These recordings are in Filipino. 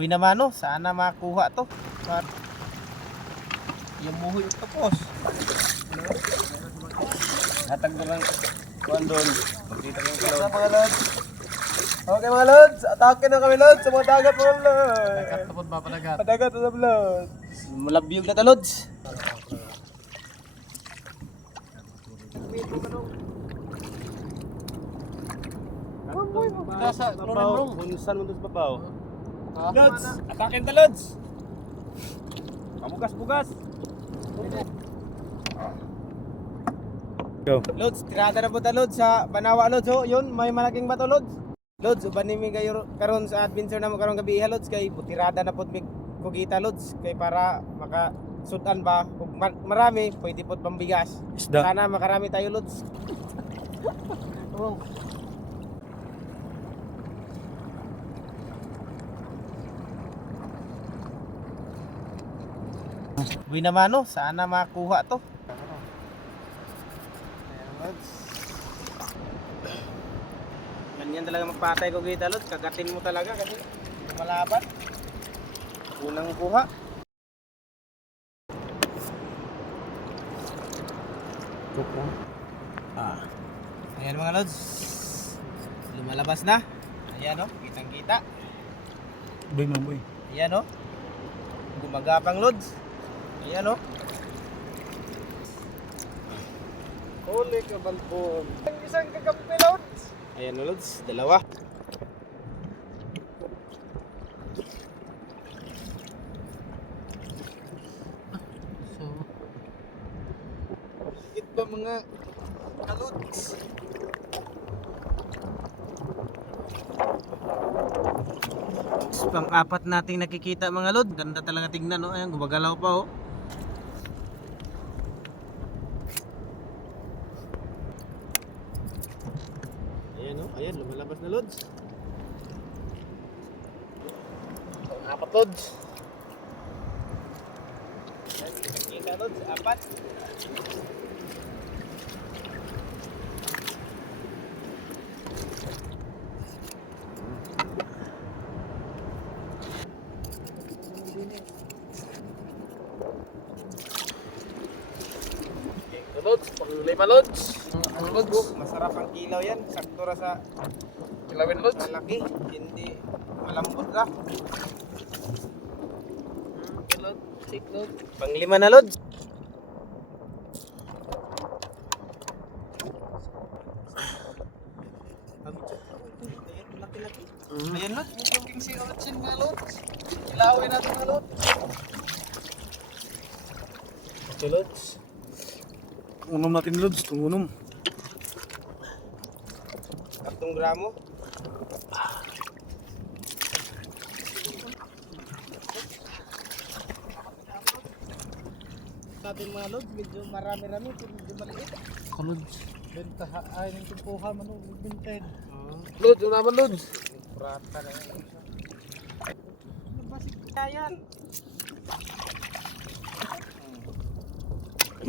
Uy naman no, sana makuha to. Yung muhoy ito pos. Hatag na lang kuhan doon. Magkita ng kalod. Mga lods. Okay mga lods, atake na kami lods sa mga dagat mga lods. Dagat tapos ba padagat? Padagat na lods. Malabyog na ta lods. Nasa Lorong. Bunsan mo doon babaw. Lods, atakin ta lods. Pamugas-bugas. Go. Lods, tirada na po ta Lods sa Banawa Lods. Oh, yun, may malaking bato Lods. Lods, uban ni mi kayo karon sa adventure na mo karong gabi Lods kay tirada na po mi kugita Lods kay para makasudan ba ug marami pwede pod pambigas. Isda. Sana makarami tayo Lods. Oh. Uy naman no, sana makuha to. Ganyan talaga magpatay ko kita Lods, kagatin mo talaga kasi malaban. Unang kuha. Kuko. Ayan mga Lods. Lumalabas na. Ayan o, kitang kita. Boy mo boy. Ayan o. Gumagapang Lods. Ayan o. Huli ka balbon. Ang isang kakampi Lods. Ayan o Lods, dalawa. So, higit ba mga kalods? Pang-apat nating nakikita mga Lod. Ganda talaga tingnan no. Ayan, gumagalaw pa oh. Ayan oh, ayan lumalabas na Lods. Pang-apat Lods. Ayan, nakikita Lods, apat. Lods, pang-lima lods. Ang lods. Masarap ang kilaw yan. Sakto ra sa Kilawin lods. malaki. Hindi malambot ra. Lods, 6 lods. Pang-lima na Lods. Laki-laki. Ayan Lods. Yung king si Orchin mga lods. Kilawin natin mga lods. Okay Lods. Unom natin lods, tungunom. 4 gramo. Natin mga Lods, medyo marami-rami, pero medyo maliit. Lods. Benta ay ng tumpuha man og binted. Lods, yung naman lods. Prata na yan. Ano ba si Kayan?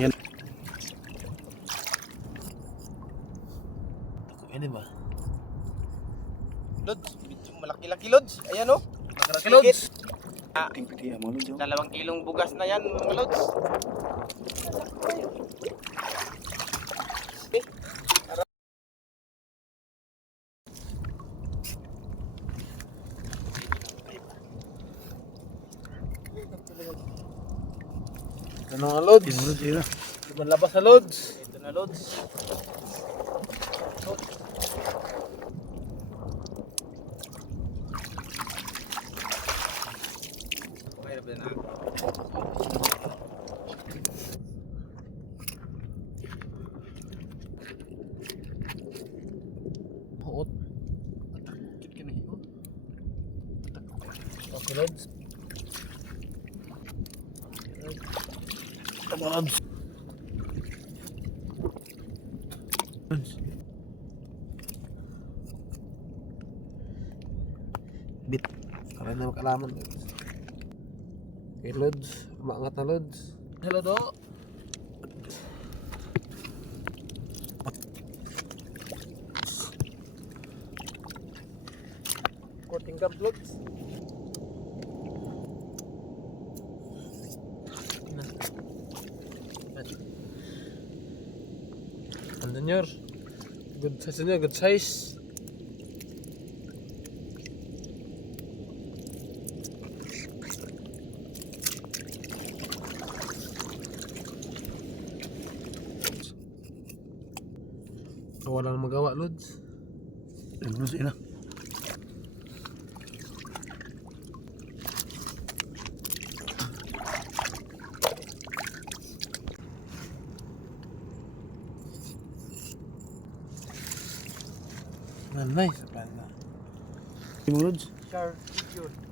Yan. Ano ba? Lods, medyo malaki-laki Lods. Ayan o. Malaki lods. Piti mo lods. 2 kilong bugas na yan mga Lods. Ano nga lods? Lumalabas sa lods. Ito na Lods. Mahirap din ha. Huot. Kit ka na hiot. Okay lods. Tama lods. Bit. Para na makalaman lods. Okay lods. Umaangat na lods. Hello do. Korting ka lods. Senyor. Good size senyor, good size. Wala nang magawa, Lods. Lods ina. Nanay. Mo Lods. Shark, yun.